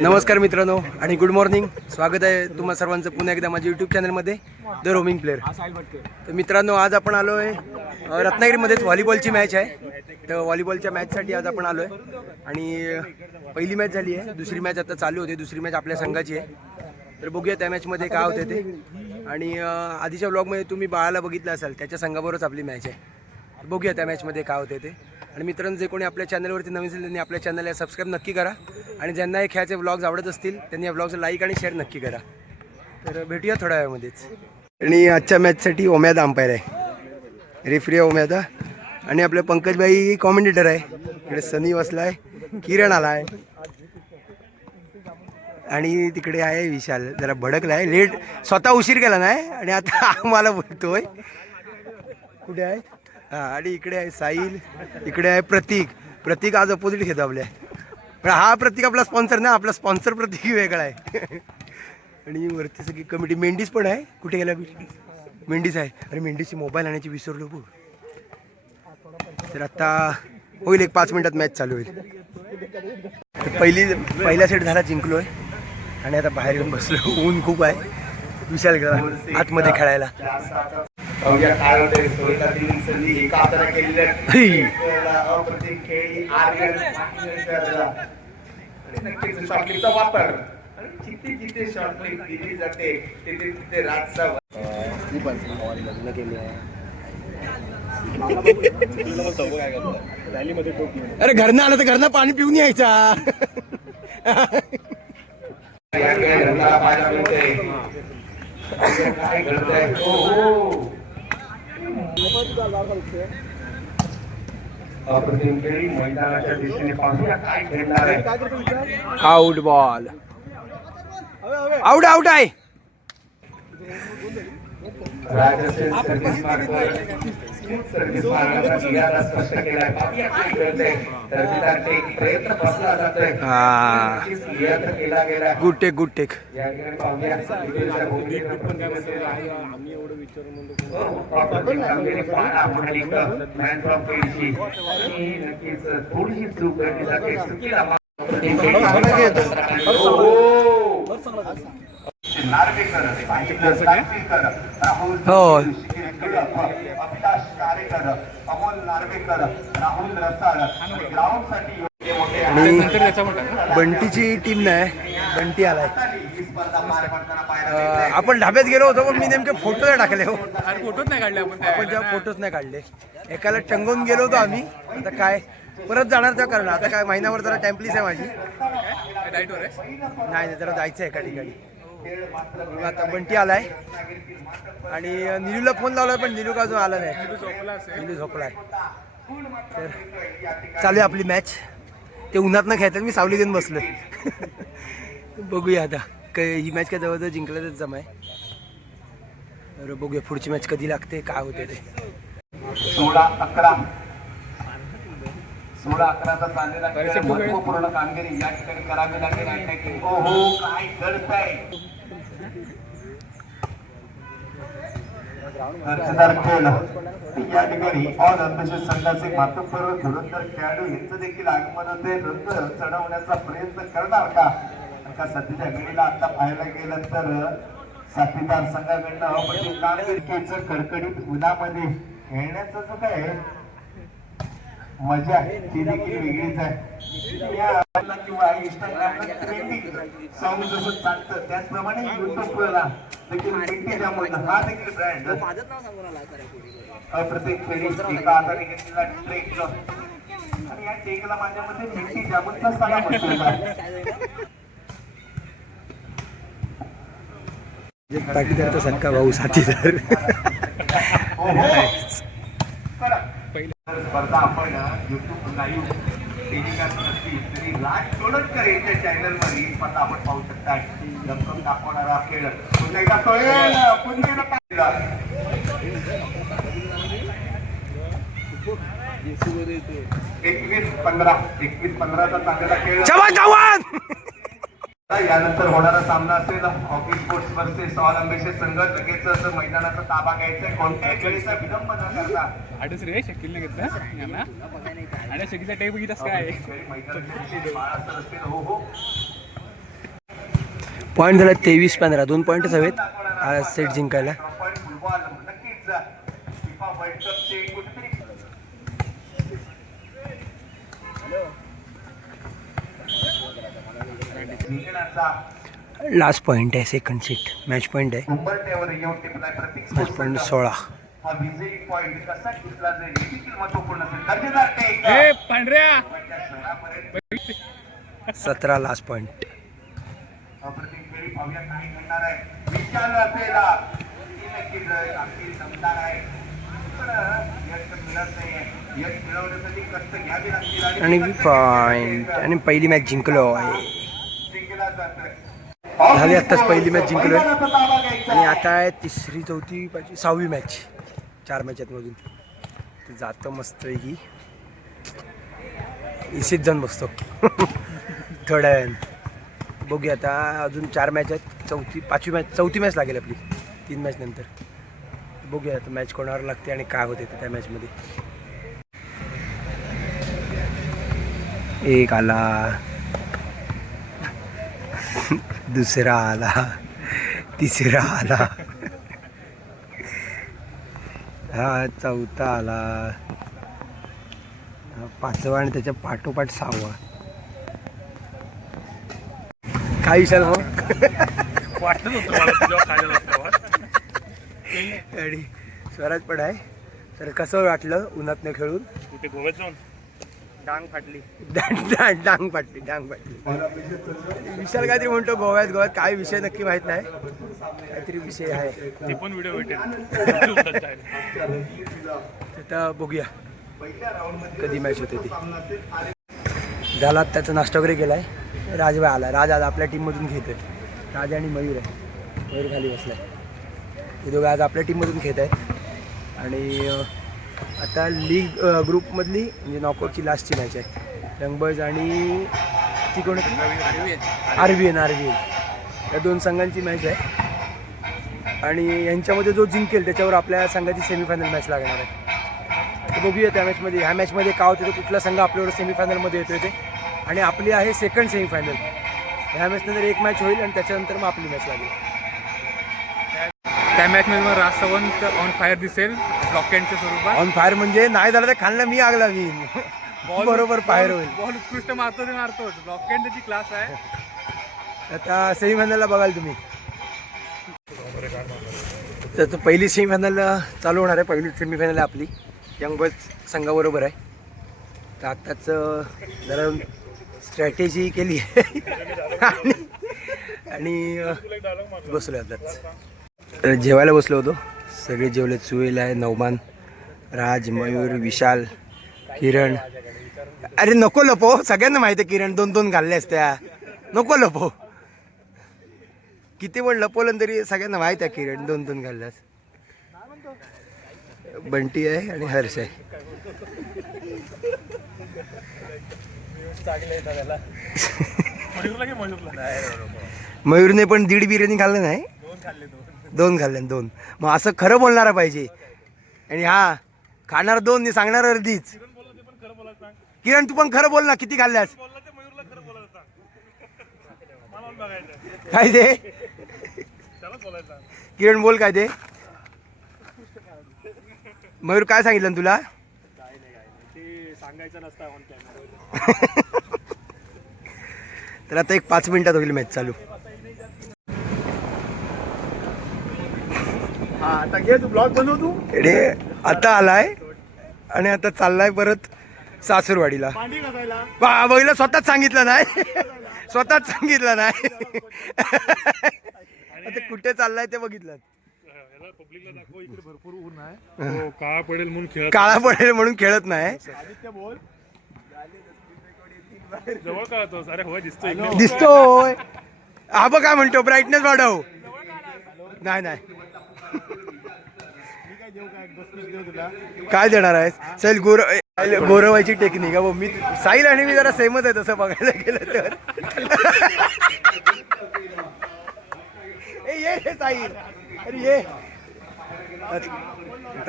नमस्कार मित्रांनो आणि गुड मॉर्निंग. स्वागत आहे तुम्हा सर्वांचं पुन्हा एकदा माझ्या यूट्यूब चॅनलमध्ये द रोमिंग प्लेअर. तर मित्रांनो, आज आपण आलो आहे रत्नागिरीमध्येच व्हॉलीबॉलची मॅच आहे. तर व्हॉलीबॉलच्या मॅचसाठी आज आपण आलो आहे आणि पहिली मॅच झाली आहे, दुसरी मॅच आता चालू होते. दुसरी मॅच आपल्या संघाची आहे. तर बघूया त्या मॅचमध्ये काय होते ते. आणि आधीच्या व्लॉगमध्ये तुम्ही बाळाला बघितलं असाल, त्याच्या संघाबरोबरच आपली मॅच आहे. बघूया त्या मॅचमध्ये काय होते ते. आणि मित्रांनो, जे कोणी आपल्या चॅनलवरती नवीन असेल त्यांनी आपल्या चॅनलला सबस्क्राईब नक्की करा. आणि ज्यांना हे खेळाचे व्लॉग्स आवडत असतील त्यांनी या व्लॉगचं लाईक आणि शेअर नक्की करा. तर भेटूया थोड्या वेळामध्येच. आणि आजच्या मॅचसाठी ओम्यादा अंपायर आहे, रेफरी आहे ओम्यादा. आणि आपले पंकजबाई कॉमेंटेटर आहे. इकडे सनी बसला आहे, किरण आला आहे आणि तिकडे आहे विशाल. जरा भडकला आहे, लेट स्वतः उशीर केला नाही आणि आता आम्हाला बोलतोय. कुठे आहे? हां, आणि इकडे आहे साहिल, इकडे आहे प्रतीक. प्रतीक आज अपोजिट घेतो आपल्या. पण हा प्रतीक आपला स्पॉन्सर ना, आपला स्पॉन्सर प्रतीक वेगळा आहे. आणि वरती सगळी कमिटी. मेंढीस पण आहे. कुठे गेला? मेंढीस आहे. अरे मेंढीची मोबाईल आणायची विसरलो बघ. तर आता होईल, एक 5 मिनिटात मॅच चालू होईल. पहिला सेट झाला, जिंकलोय आणि आता बाहेर येऊन बसलो. ऊन खूप आहे. विशाल गेला आतमध्ये खेळायला. वापर जिथे जिथे शॉर्टलिंग दिली जाते तिथे तिथे रातचा लग्न केले आहे. अरे घरनं आलं तर घरनं पाणी पिऊन यायचा. काय घडतंय? अप्रतिम खेळी मैदानाच्या दिशेने पाहूया काय घडणार आहे. Out ball. आउट आउट आहे. राजसेन सर्व्हिस मार्कवर सर्व्हिस मार्गाचा इरादा स्पष्ट केलाय. पाहूया काय घडतंय. तर एक प्रयत्न बसला जातोय. क्लिअर केला गेला. Good take, good take. या ठिकाणी पाहूया मॅन फ्रॉम पेडशी नक्कीच थोडीशी चूक घडली जाते. चुकीला नार्वेकर, राहुल अभिलाष कारेकर, अमोल नार्वेकर, राहुल रसाळ ग्राउंडसाठी आणि बंटीची टीम नाही, बंटी आलाय. आपण ढाब्यात गेलो होतो पण मी नेमके फोटो नाही टाकले. हो, फोटोच नाही काढले आपण जेव्हा फोटोच नाही काढले. एकाला टंगवून गेलो होतो आम्ही. आता काय परत जाणार त्या कारण. आता काय महिनाभर जरा टाइमप्लीस आहे माझी. नाही जरा जायचं आहे एका ठिकाणी. आता बंटी आलाय आणि निलूला फोन लावलाय पण निलू का अजून आला नाही. निलू झोपलाय. तर चालू आहे आपली मॅच. ते उन्हात न खेळतात, मी सावली देऊन बसलोय. बघूया आता ही मॅच काय जवळजवळ जिंकल्याच जमाय. तर बघूया पुढची मॅच कधी लागते, काय होते ते. 16-11 चाललेला महत्वपूर्ण कामगिरी या ठिकाणी करावी लागेल. ओहो, काय घडतंय. दर्जेदार खेळ या ठिकाणी ऑल अम्बिशियस संघाचे मातोपूर्व धुरंधर खेळाडू यांचं देखील आगमन होते. नंतर चढवण्याचा प्रयत्न करणार का? सध्याच्या घडीला आता पाहायला गेलं तर साथीदार संघाकडनं अप्रतिम कामगिरीचं कडकडीत उन्हामध्ये खेळण्याचं जो काय मजा ती देखील वेगळीच आहे. किंवा इंस्टाग्रामला ट्रेंडिंग सॉंग जसं चालतं त्याचप्रमाणे युट्यूबला देखील मिंटी जामून हा देखील ब्रँड अप्रत्येक फेरी एका हाताने घेतलेला ट्रेक आणि या टेकला माझ्या मध्ये मिंटी जामूनचा सगळा बसलेला. पाटीदारचा सनका भाऊ साथीदार. स्पर्धा आपण युट्यूब लाईव्ह टेलिकास्ट नसतील तरी लाईव्ह सोडत यांच्या चॅनल मध्ये स्पर्धा आपण पाहू शकता. रंगम दाखवणारा खेळ पुन्हा एकदा पुन्हा 21-15चा चांगला खेळ. यानंतर होणारा सामना असेल hockey sports versus all ambitious संघ. लगेच मैदानाचा ताबा घ्यायचा. कोणत्याही खेळीचा विलंब न करता आडच रे शकील घेतलं आणि शकीचा टेप बघितलास काय. हो हो पॉईंट झाला 23-15, 2 पॉईंटच हवेत हा सेट जिंकायला. फुटबॉल नक्कीच फिफा वर्ल्ड कपचे कुठेतरी जिंकण्याचा लास्ट पॉईंट आहे सेकंड सेट, मॅच पॉईंट आहे. उंबरठ्यावर येऊन टिपलाय प्रत्येक मॅच पॉईंट 16. हा विजयी पॉईंट कसा घेतला जाईल हे देखील महत्वपूर्ण असेल. दर्जेदार टेक ए पांढऱ्या शहरापर्यंत 17 लास्ट पॉईंट. अप्रतिम खेळी पाहूया काय घडणार आहे. विशाल असेल ही नक्कीच अगदी दमदार आहे. पण यश मिळत नाहीये. यश मिळवण्यासाठी कष्ट घ्यावे लागतील आणि पॉईंट आणि पहिली मॅच जिंकलो आहे. जिंकला जातोय. झाली आत्ताच पहिली मॅच जिंकलोय आणि आता आहे तिसरी, चौथी, पाचवी, 6वी मॅच. 4 मॅच आहेत मधून. ते जातं मस्त ही इसीत जाऊन बसतो थोड्या वेळानं. बघूया आता अजून 4 मॅच आहेत. चौथी मॅच लागेल आपली 3 मॅच नंतर. बघूया आता मॅच कोणावर लागते आणि काय होते त्या मॅचमध्ये. एक आला, दुसरा आला, तिसरा आला, हा चौथा आला, हा 5वा आणि त्याच्या पाठोपाठ 6वा. काय विशाल मग वाटत होतं मला तुझ्या खायला असतं. आणि स्वराज पण आहे. तर कसं वाटलं उन्हातनं खेळून? कुठे गोव्यात जाऊन डांग फाटली. डांग फाटली. विशाल काहीतरी म्हणतो गोव्यात काय विषय नक्की माहित नाही, काहीतरी विषय आहे. ते पण व्हिडिओ भेटेल. आता बघूया कधी मॅच होते ती. झाला त्याचा नाश्ता वगैरे केलाय. राजभाई आला. राज आज आपल्या टीममधून घेतोय. राज आणि मयूर आहे. मयूर खाली बसलाय. हे दोघं आज आपल्या टीममधून घेत आहेत. आणि आता लीग ग्रुपमधली म्हणजे नॉकआउटची लास्टची मॅच आहे. यंगबॉयज आणि ती कोण होती? आर-व्ही-एन. या 2 संघांची मॅच आहे आणि यांच्यामध्ये जो जिंकेल त्याच्यावर आपल्या संघाची सेमीफायनल मॅच लागणार आहे. तर बघूया त्या मॅचमध्ये. ह्या मॅचमध्ये काय होतं, कुठला संघ आपल्यावर सेमीफायनलमध्ये येतो ते. आणि आपली आहे सेकंड सेमीफायनल. ह्या मॅचनंतर एक मॅच होईल आणि त्याच्यानंतर मग आपली मॅच लागेल. त्या मॅचमध्ये मग राज सावंत ऑन फायर दिसेल ब्लॉकहँडच्या स्वरूपात. ऑन फायर म्हणजे नाही झालं तर खालनं मी आग लावीन. बरोबर फायर होईल. बॉल उत्कृष्ट मारतो ते मारतोच. ब्लॉकहँड त्याची क्लास आहे. आता सेमीफायनलला बघाल तुम्ही. तर पहिली सेमीफायनल चालू होणार आहे. पहिली सेमीफायनल आपली यंग बॉयज संघाबरोबर आहे. तर आत्ताच जरा स्ट्रॅटेजी केली आहे आणि बसलो आताच. तर जेवायला बसलो होतो. सगळे जेवलेत. सुहेल आहे, नौमान, राज, मयूर, विशाल, किरण. अरे नको लपो, सगळ्यांना माहिती आहे किरण 2-2 घालल्या असत्या. नको लपो. किती पण लपवलं तरी सगळ्यांना माहिती आहे किरण 2-2 घालल्यास. बंटी आहे आणि हर्ष आहे. मयूरने पण 1.5 बिर्याणी खाल्लं नाही. 2 खाल्ले. 2. मग असं खरं बोलणारा पाहिजे. आणि हा खाणार 2 आणि सांगणार अर्धीच. किरण तू पण खरं बोल ना, किती खाल्ल्यास? काय ते किरण बोल काय ते. मयूर काय सांगितलं तुला? तर आता एक 5 मिनिटात होईल मॅच चालू. आता घे तू ब्लॉग बनव तू. रे आता आलाय आणि आता चाललाय परत सासूरवाडीला. बघितलं, स्वतःच सांगितलं नाही. स्वतःच सांगितलं नाही. आता कुठे चाललाय ते बघितलं. पब्लिकला दाखव इकडे भरपूर ऊन आहे. काळा पडेल म्हणून खेळत काळा पडेल म्हणून खेळत नाही. जवळ कळतो. अरे हो दिसतोय. दिसतोय. हा बघ काय म्हणतो, ब्राईटनेस वाढव. नाही काय देणार आहेस? साहिल गोरवायची टेक्निक आहे. मी साहिल आणि मी जरा सेमच आहे तसं बघायला गेलं तर. ये साहिल, अरे ये.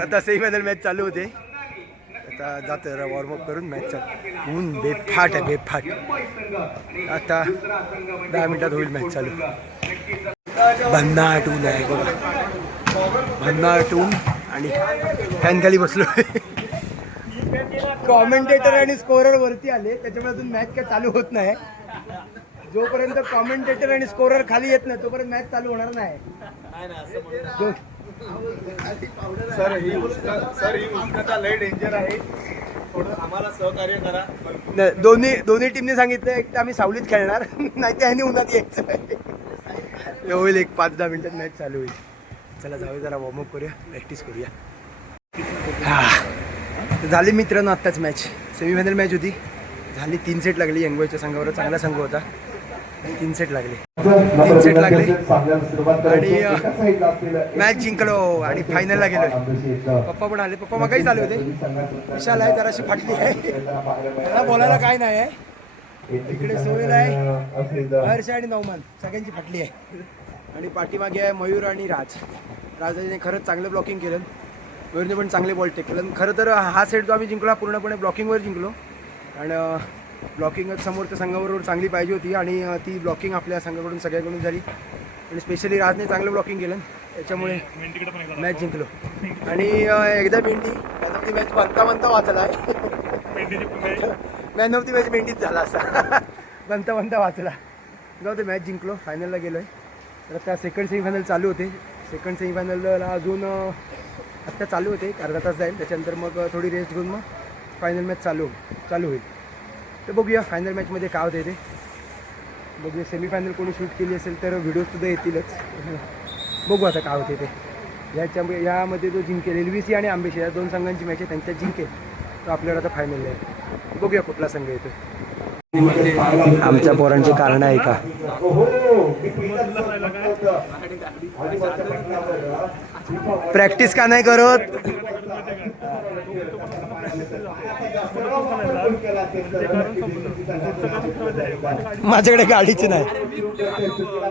आता सेमीफायनल मॅच चालू होते. आता जातो जरा वॉर्मअप करून मॅच चालू. ऊन बेफाट आहे, बेफाट. आता 10 मिनिटात होईल मॅच चालू. भन्ना आटून आहे बघा, भन्ना आटून आणि फॅन खाली बसलो. कॉमेंटेटर आणि स्कोरर वरती आले, त्याच्यामुळे अजून मॅच काय चालू होत नाही. जोपर्यंत कॉमेंटेटर आणि स्कोरर खाली येत नाही तोपर्यंत मॅच चालू होणार नाही. सर ही उष्णता लय डेंजर आहे, थोडं आम्हाला सहकार्य करा. दोन्ही टीमने सांगितलं एक तर आम्ही सावलीत खेळणार, नाही तर ह्याने उन्हात यायचं. होईल एक 5-10 मिनिटात मॅच चालू होईल. चला जाऊया जरा वॉर्मअप करूया, प्रॅक्टिस करूया. झाली मित्रांनो आत्ताच मॅच, सेमीफायनल मॅच होती. झाली 3 सेट लागली. यंगबॉयच्या संघावर चांगला संघ होता. 3 सेट लागले आणि मॅच जिंकलो आणि फायनलला गेलोय. पप्पा पण आले, पप्पा मगाही चालू होते. विशाल आहे जराशी फाटली आहे, मला बोलायला काय नाही आहे. इकडे सोहेल आहे, हर्ष आणि नौमान सगळ्यांची फाटली आहे. आणि पाठीमागे आहे मयूर आणि राजाने खरंच चांगलं ब्लॉकिंग केलं. मयूरने पण चांगले बॉल टेक केलं. खरं तर हा सेट जो आम्ही जिंकलो पूर्णपणे ब्लॉकिंगवर जिंकलो. आणि ब्लॉकिंग समोरच्या संघाबरोबर चांगली पाहिजे होती आणि ती ब्लॉकिंग आपल्या संघाकडून सगळ्याकडून झाली. आणि स्पेशली राजने चांगलं ब्लॉकिंग केलं, त्याच्यामुळे मॅच जिंकलो. आणि एकदा ती मॅच बनता वाचला आहे. मॅन ऑफ दी मॅच मेंढीच झाला असा. बनता वाचला. जाऊ ते मॅच जिंकलो, फायनलला गेलो आहे. तर आता सेकंड सेमीफायनल चालू होते. सेकंड सेमीफायनलला अजून आत्ता चालू होते, अर्धा तास जाईल. त्याच्यानंतर मग थोडी रेस्ट घेऊन मग फायनल मॅच चालू होईल. तर बघूया फायनल मॅचमध्ये काय होते ते बघूया. सेमीफायनल कोणी शूट केली असेल तर व्हिडिओसुद्धा येतीलच. बघू आता काय होते ते. यामध्ये जो जिंकेल LVC आणि आंबेशी या 2 संघांची मॅच आहे, त्यांच्यात जिंकेल तो आपल्याला आता फायनल आहे. बघूया कुठला संघ येतो. आमच्या पोरांची कारण आहे का? प्रॅक्टिस का नाही करत? माझ्याकडे गाडीच नाही.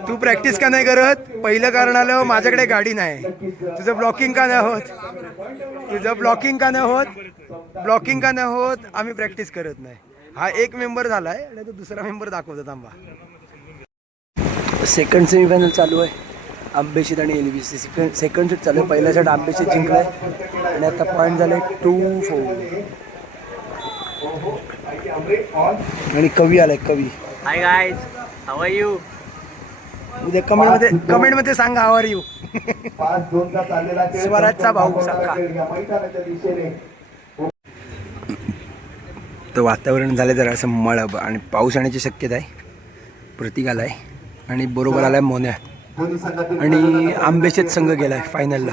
तू प्रॅक्टिस का नाही करत? पहिलं कारण आलं माझ्याकडे गाडी नाही. तुझं ब्लॉकिंग का नाही होत? आम्ही प्रॅक्टिस करत नाही. हा एक मेंबर झाला आहे आणि तो दुसरा मेंबर दाखवतो. थांबा. सेकंड सेमीफायनल चालू आहे. आंबेशीत आणि LVC सेकंड सेट चालू आहे. पहिला सेट आंबेशीत जिंकलाय आणि आता पॉईंट झाले 2-4. आणि कवी आलाय. कवी, hi guys, how are you? उद्या कमेंटमध्ये सांगा हाऊ आर यू. स्वराजचा भाऊ साखा. तर वातावरण झालं जरा असं मळब आणि पाऊस येण्याची शक्यता आहे. प्रतीक आलाय आणि बरोबर आलाय मोन्या. आणि आंबेशीत संघ गेलाय फायनलला.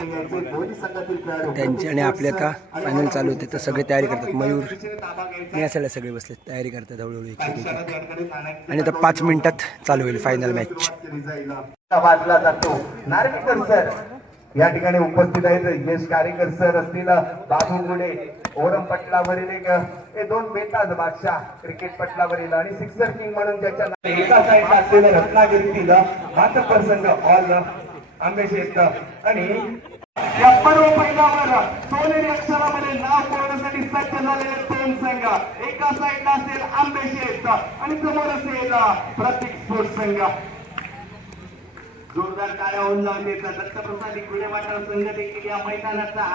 त्यांची आणि आपले आता फायनल चालू होते तर सगळे तयारी करतात. मयूर आणि असायला सगळे बसले तयारी करतात हळूहळू एक. आणि आता 5 मिनिटात चालू होईल फायनल मॅच. वाजला जातो. नार्वेकर सर या ठिकाणी उपस्थित आहेत. यश कारेकर सर असतील, बाबू गुडे ओरम पटलावरील एक 2 बेताज बादशाह क्रिकेट पटलावरील आणि सिक्सर किंग म्हणून ज्याच्या एका साईडला असलेलं रत्नागिरीतील मातब्बर संघ ऑल आंबेशेत. आणि या पर्व मैदानावर सोनेरी अक्षरामध्ये नाव कोरण्यासाठी सज्ज झालेले 2 संघ. एका साईडला असेल आंबेशेत आणि समोर असेल प्रतीक स्पोर्ट्स संघ. जोरदार टाळ्या होऊन लावून देतात. दत्तप्रसाद गुडेवाटा संघ देखील या मैदानाचा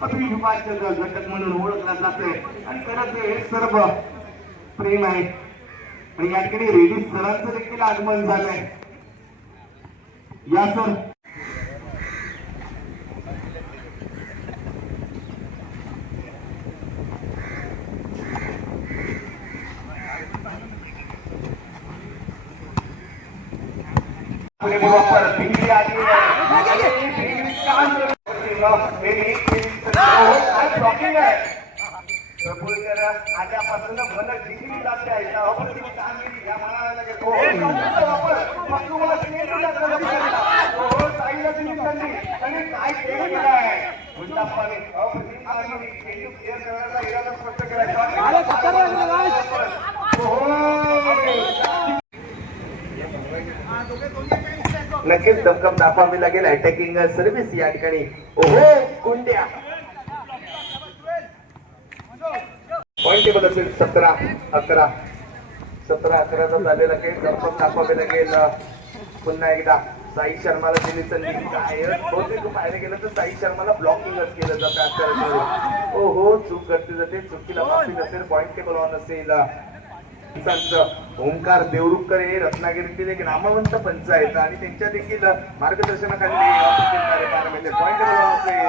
पदवी विभाग घटक म्हणून ओळखला जातोय. आणि खरंच हे सर्व प्रेम आहे. आणि या ठिकाणी रेडी सरांचं देखील आगमन झालंय. या सर आल्यापासून मला जिंकली जाते आहे. या म्हणायला आणि काय केलं आहे स्पष्ट नक्कीच दमकम दाखवावी लागेल. अटॅकिंग सर्व्हिस या ठिकाणी. ओहो कोणत्या पॉईंट टेबल असेल 17-11. 17-11 झालेला खेळ. दमकम दाखवावे लागेल. पुन्हा एकदा साई शर्माला दिली संधी. काय बहुतेक पाहायला गेलं तर साई शर्माला ब्लॉकिंगच केलं जातं आजच्या. हो हो, चूक करते जाते, चुकीला माफी नसेल, पॉइंट टेबल ऑन असेल. ओंकार देवरुखकर हे रत्नागिरीतील एक नामवंत पंच आहेत आणि त्यांच्या देखील मार्गदर्शनाखाली कार्य पाहायला मिळते. पॉइंट टेबल ऑन असेल.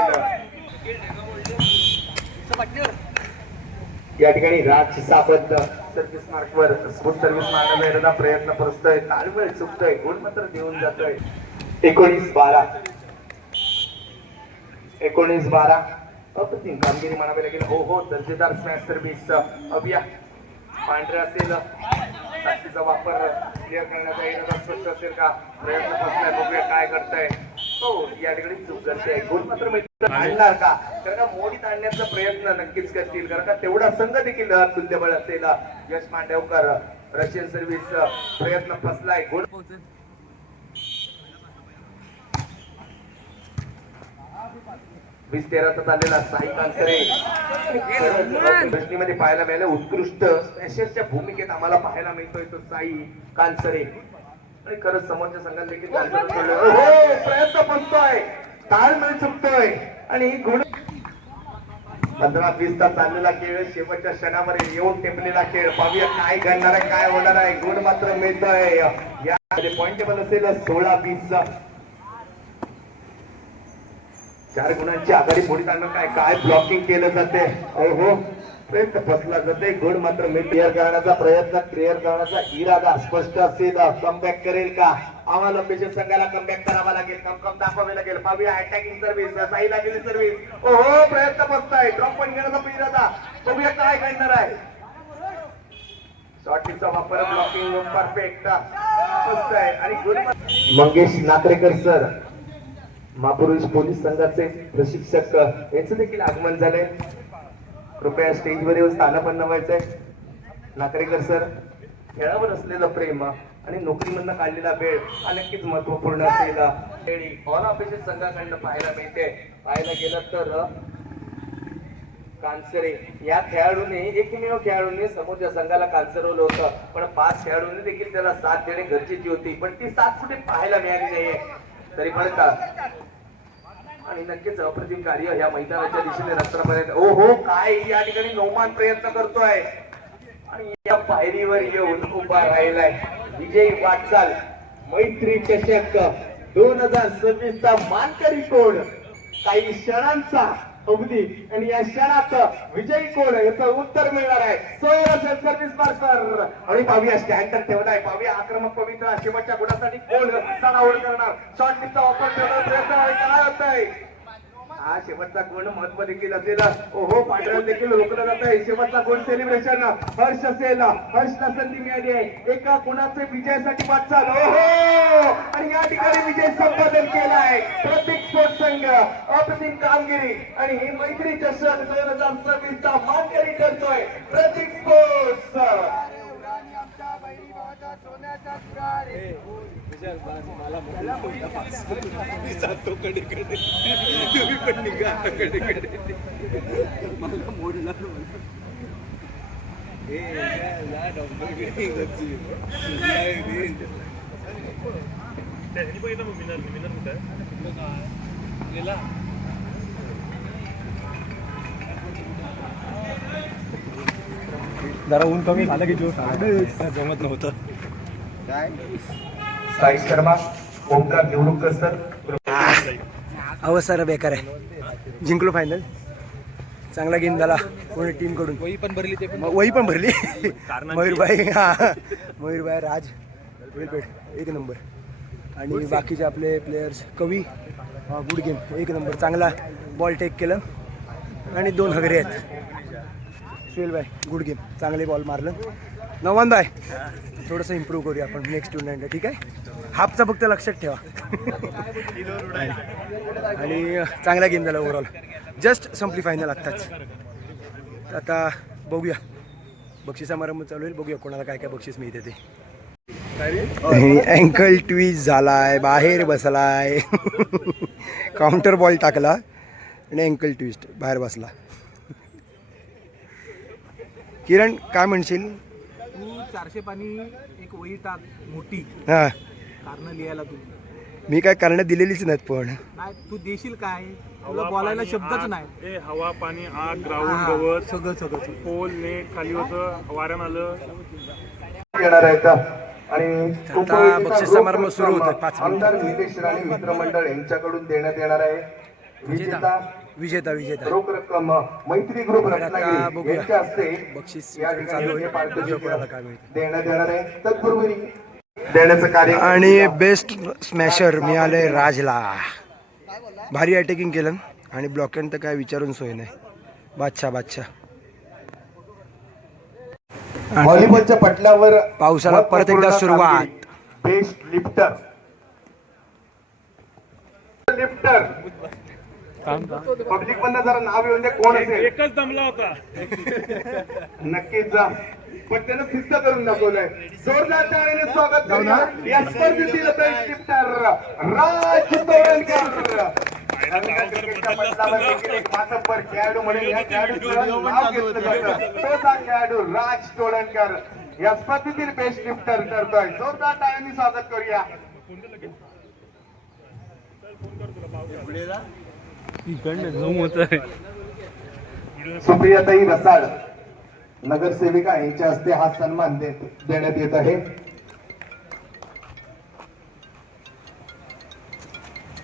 या ठिकाणी राज सावंत सर्व्हिस मार्कवर स्पोर्ट सर्व्हिस मारण्याचा प्रयत्न करतोय. ताळमेळ चुकतोय, गोल मात्र देऊन जातोय. 19-12 अप्रतिम कामगिरी म्हणावी लागेल. हो हो, दर्जेदार स्मॅश सर्व्हिस. अभिया पांढऱ्या असेल, साक्षीचा वापर क्लिअर करण्याचा इरादा स्पष्ट असेल का? प्रयत्न कसलाय, बघूया काय करताय. हो, या ठिकाणी चूक करते. गोल मात्र आणणार का? कारण का मोडीत आणण्याचा प्रयत्न नक्कीच करतील, कारण का तेवढा संघ देखील तुल्यबळ असेल. यश मांडवकर रशियन सर्व्हिस प्रयत्न फसलाय. गोल 20-13 चाललेला साई कांसरे प्रश्नीमध्ये पाहायला मिळालं. उत्कृष्ट स्पेशलच्या भूमिकेत आम्हाला पाहायला मिळतोय तो साई कांसरे. आणि खरंच समोरच्या संघात देखील प्रयत्न फसतोय, ताळमेळ चुकतोय आणि गुण 15-20 तास चाललेला खेळ शेवटच्या क्षणावर येऊन टेपलेला खेळ. पाहूया काय घडणार आहे, काय होणार आहे. गुण मात्र मिळतोय. या पॉइंट टेबल असेल 16-20. 4 गुणांची आघाडी पुढे आणणं काय काय ब्लॉकिंग केलं जाते. हो, प्रयत्न फसला जाते. गुण मात्र मी क्लिअर करण्याचा प्रयत्न, क्लिअर करण्याचा इरादा स्पष्ट असेल. कमबॅक करेल का? आम्हाला पेशल संघाला कमबॅक करावा लागेल, कम दाखवावे लागेल. पाहूया अटॅकिंग सर्व्हिस, साईला गेली सर्व्हिस. हो, प्रयत्न फसताय. ड्रॉप पण घेण्याचा इरादा. बघूया काय घडणार आहे. शॉर्टीचा वापर, ब्लॉकिंग परफेक्ट फसताय आणि गुण. मंगेश नात्रेकर सर, महापुरुष पोलीस संघाचे प्रशिक्षक, यांचं देखील आगमन झालंय. कृपया स्टेजवर येऊन स्थानपन्न व्हायचंय. नाकरेकर सर, खेळावर असलेलं प्रेम आणि नोकरीमधनं काढलेला वेळ हा नक्कीच महत्वपूर्ण असेल. ऑल ऑफिशियल संघाकडनं पाहायला मिळते. पाहायला गेलं तर कांसरे या खेळाडूने, एकमेव खेळाडूने समोरच्या संघाला कांसरवलं होतं, पण 5 खेळाडूंनी देखील त्याला साथ देणे गरजेची होती, पण ती साथ कुठे पाहायला मिळाली नाहीये. तरी पण का आणि नक्कीच अप्रतिम कार्य या मैदानाच्या दिशेने रस्त्यापर्यंत. ओ हो, काय या ठिकाणी नौमान प्रयत्न करतोय आणि या पायरीवर येऊन उभा राहिलाय. विजयी वाटचाल मैत्री चषक 2026 चा मानकरी कोड काही क्षणांचा अवधी आणि या क्षणात विजयी कोड याचं उत्तर मिळणार आहे. सोयरसेल सर्व्हिस मार्कर आणि पाहूया स्टँडर्ड ठेवलाय. पाहूया आक्रमक पवित्र शेवटच्या गुणासाठी कोड चढाओढ करणार. शॉर्ट टिपचा वापर करणार प्रयत्न काय होत आहे. हा शेवटचा गुण महत्व देखील असेल. ओहो, पांढऱ्या देखील रोखलं जात आहे. शेवटचा गुण सेलिब्रेशन हर्ष असेल. हर्षला संधी मिळाली आहे एका गुणाचे विजयासाठी वाटचाल. ओहो, आणि या ठिकाणी विजय संपादन केलाय प्रत्येक स्पोर्ट्स संघ. अप्रतिम कामगिरी आणि ही मैत्री चषक 2026 चा मानकरी ठरतोय प्रत्येक स्पोर्ट्स. जातो कडे कडे, तुम्ही पण निघा आता कडे कडे. मला मोडला जरा ऊन कमी झालं की जोश जमत नव्हतं. साई शर्मा, ओंकार देवरुखकर सर. अवसर बेकार आहे. जिंकलो फायनल. चांगला गेम झाला पूर्ण टीम कडून. वही पण भरली मयूरभाई, मयूरभाई, राज, वेलपेट एक नंबर. आणि बाकीचे आपले प्लेयर्स, कवी गुड गेम, एक नंबर. चांगला बॉल टेक केलं आणि 2 हगरे आहेत. सुहेलभाई गुड गेम, चांगले बॉल मारलं. नवांदा आहे, थोडंसं इम्प्रूव्ह करूया आपण नेक्स्ट टुर्नामेंट. ठीक आहे, हाफचा फक्त लक्षात ठेवा. आणि चांगला गेम झाला ओव्हरऑल. जस्ट संपली फायनल आत्ताच. आता बघूया, बक्षीस समारंभ चालू होईल. बघूया कोणाला काय काय बक्षीस मिळते ते. अँकल ट्विस्ट झालाय, बाहेर बसलाय. काउंटर बॉल टाकला आणि अँकल ट्विस्ट बाहेर बसला. किरण काय म्हणशील? तू 400 पाणी एक वही टाक मोठी, हां, कारण लिहायला तुम्ही मी काय कारण दिलेलीच नाहीत पण नाही तू देशील काय तुला बोलायला शब्दच नाही हवा पाणी आग ग्राउंड गवत सगळं सगळं पोल नेट खाली होतं वाऱ्यानं आलं येणार आहेत आणि आता बक्षीस समारंभ सुरू होतोय 5 आमदार नितेश राणे मित्रमंडळ यांच्याकडून देण्यात येणार आहे विजेता विजेता विजेता रोख रक्कम मैत्री ग्रुप आता रत्नागिरी बघूया. यांच्या हस्ते बक्षीस या वितरण चालू ठिकाणी आहे. पारितोषिक कोणाला काय मिळतं. देण्यात येणार आहे तत्पूर्वी देण्याचं कार्य आणि बेस्ट स्मॅशर मिळालंय राजला. भारी अटॅकिंग केलं आणि ब्लॉकहँड तर काय विचारून सोय नाही. बादशाह व्हॉलीबॉलच्या पटलावर पावसाला परत एकदा सुरुवात. बेस्ट लिफ्टर पब्लिक मधनं जरा नाव येऊन दे कोण असेल एकच दमला होता नक्कीच जा पण त्यानं सिद्ध करून दाखवलंय जोरदार टाळ्याने स्वागत करूया या स्पर्धेतील बेस्ट लिफ्टर राज तोरणकर. क्रिकेटच्या पटलावर देखील एक मातब्बर खेळाडू म्हणून या खेळाडूचं नाव घेतलं जातं. तोच हा खेळाडू राज तोरणकर या स्पर्धेतील बेस्ट लिफ्टर ठरतोय. जोरदार टाळ्यांनी स्वागत करूया. सुप्रियाताई रसाळ नगरसेविका यांच्या हस्ते हा सन्मान देण्यात येत आहे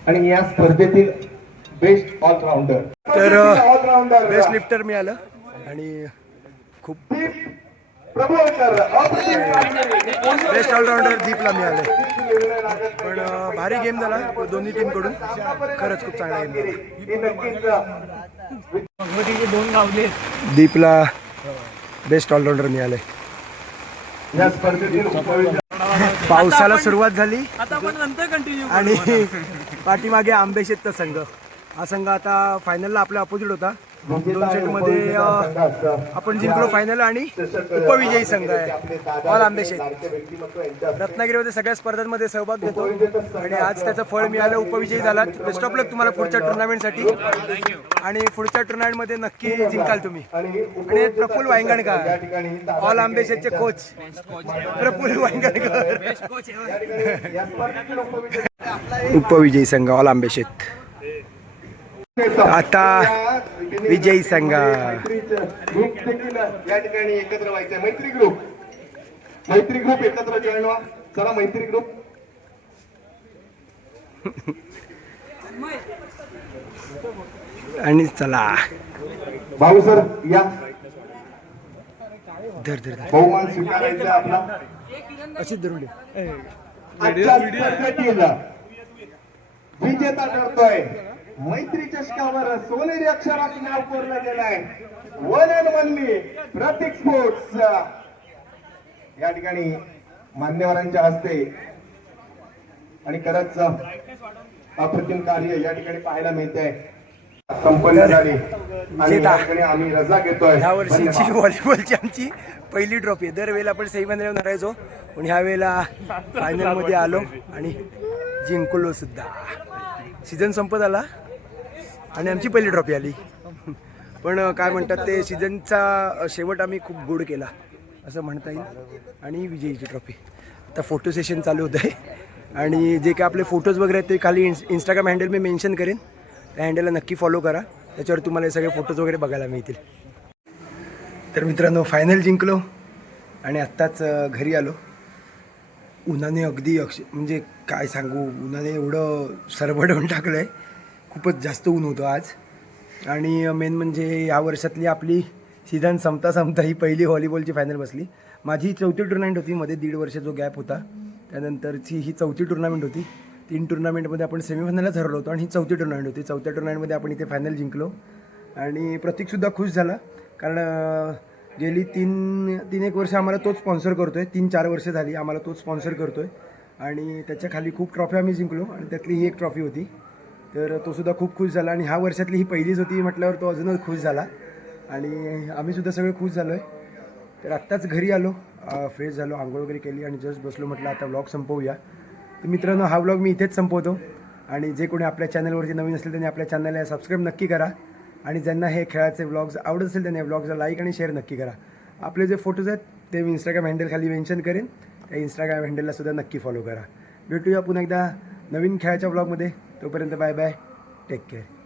आणि या स्पर्धेतील बेस्ट ऑलराऊंडर तर बेस्ट लिफ्टर मिळालं आणि खूप प्रभूकर बेस्ट ऑलराऊंडर दीपला मिळालं. पण भारी गेम झाला दोन्ही टीमकडून. खरंच खूप चांगला गेम झाला. दोन गावले दीपला बेस्ट ऑलराऊंडर मिळालंय. या स्पर्धेतील पावसाला सुरुवात झाली आता आपण नंतर कंटिन्यू आणि पाठीमागे आंबेशेतचा संघ. हा संघ आता फायनलला आपल्या अपोजिट होता. 2 सेटमध्ये आपण जिंकलो फायनल आणि उपविजयी संघ आहे ऑल आंबेशेत. रत्नागिरीमध्ये सगळ्या स्पर्धांमध्ये सहभाग घेतो आणि आज त्याचं फळ मिळालं. उपविजयी झाला. बेस्ट ऑफ लक तुम्हाला पुढच्या टुर्नामेंटसाठी आणि पुढच्या टुर्नामेंटमध्ये नक्की जिंकाल तुम्ही. आणि प्रफुल्ल वांगणकर ऑल आंबेशेतचे कोच प्रफुल्ल वांगणकर उपविजयी संघ ऑल आंबेशेत. आता विजयी संघ ग्रुप देखील या ठिकाणी एकत्र व्हायचे. मैत्री ग्रुप एकत्र जॉईन व्हा. चला मैत्री ग्रुप आणि चला भाऊ सर या धर बहुमान स्वीकारायचा आपला अशीच धरून घे. आजच्या स्पर्धेतील विजेता ठरतोय. मैत्री चषकावर सोनेरी अक्षरात नाव कोरलं गेलं आहे. One and only Pratik sports या ठिकाणी मान्यवरांच्या हस्ते आणि खरंच अप्रतिम कार्य या ठिकाणी पाहायला मिळतंय. संपन्न झाली आणि या ठिकाणी आम्ही रजा घेतोय. ह्या वर्षीची व्हॉलीबॉलची आमची पहिली ट्रॉफी आहे. दरवेळेला आपण सेमीफायनल हरायचो पण ह्या वेळेला फायनलमध्ये आलो आणि जिंकलो सुद्धा. सीझन संपत आला आणि आमची पहिली ट्रॉफी आली. पण काय म्हणतात ते सीझनचा शेवट आम्ही खूप गोड केला असं म्हणता येईल. आणि विजयीची ट्रॉफी. आता फोटो सेशन चालू होतं आहे आणि जे काय आपले फोटोज वगैरे आहेत ते खाली इंस्टाग्राम हँडल मी मेन्शन करेन. त्या हँडलला नक्की फॉलो करा. त्याच्यावर तुम्हाला हे सगळे फोटोज वगैरे बघायला मिळतील. तर मित्रांनो फायनल जिंकलो आणि आत्ताच घरी आलो. उन्हाने अगदी म्हणजे काय सांगू उन्हाने एवढं सरबडवून टाकलं आहे. खूपच जास्त ऊन होतं आज. आणि मेन म्हणजे या वर्षातली आपली सीझन संपता ही पहिली व्हॉलीबॉलची फायनल बसली. माझी 4थी टुर्नामेंट होती. मध्ये 1.5 वर्ष जो गॅप होता त्यानंतरची ही 4थी टुर्नामेंट होती. 3 टुर्नामेंटमध्ये आपण सेमीफायनलच हरवलो होतो आणि ही 4थी टुर्नामेंट होती. 4थ्या टुर्नामेंटमध्ये आपण इथे फायनल जिंकलो आणि प्रतीकसुद्धा खुश झाला. कारण गेली 3-1 वर्ष आम्हाला तोच स्पॉन्सर करतो आहे. 3-4 वर्ष झाली आम्हाला तोच स्पॉन्सर करतो आहे आणि त्याच्या खाली खूप ट्रॉफी आम्ही जिंकलो आणि त्यातली ही एक ट्रॉफी होती. तर तो सुद्धा खूप खुश झाला आणि ह्या वर्षातली ही पहिलीच होती म्हटल्यावर तो अजूनच खुश झाला आणि आम्हीसुद्धा सगळे खुश झालो आहे. तर आत्ताच घरी आलो, फ्रेश झालो, आंघोळ वगैरे केली आणि जस्ट बसलो. म्हटलं आता व्लॉग संपवूया. तर मित्रांनो हा व्लॉग मी इथेच संपवतो आणि जे कोणी आपल्या चॅनलवरती नवीन असेल त्यांनी आपल्या चॅनलला सबस्क्राईब नक्की करा आणि ज्यांना हे खेळाचे व्लॉग्स आवडत असेल त्यांनी व्लॉग्सला लाईक आणि शेअर नक्की करा. आपले जे फोटोज आहेत ते मी इंस्टाग्राम हँडल खाली मेन्शन करेन. त्या इंस्टाग्राम हँडलला सुद्धा नक्की फॉलो करा. भेटूया पुन्हा एकदा नवीन खेळाच्या ब्लॉगमध्ये. तोपर्यंत बाय बाय, टेक केअर.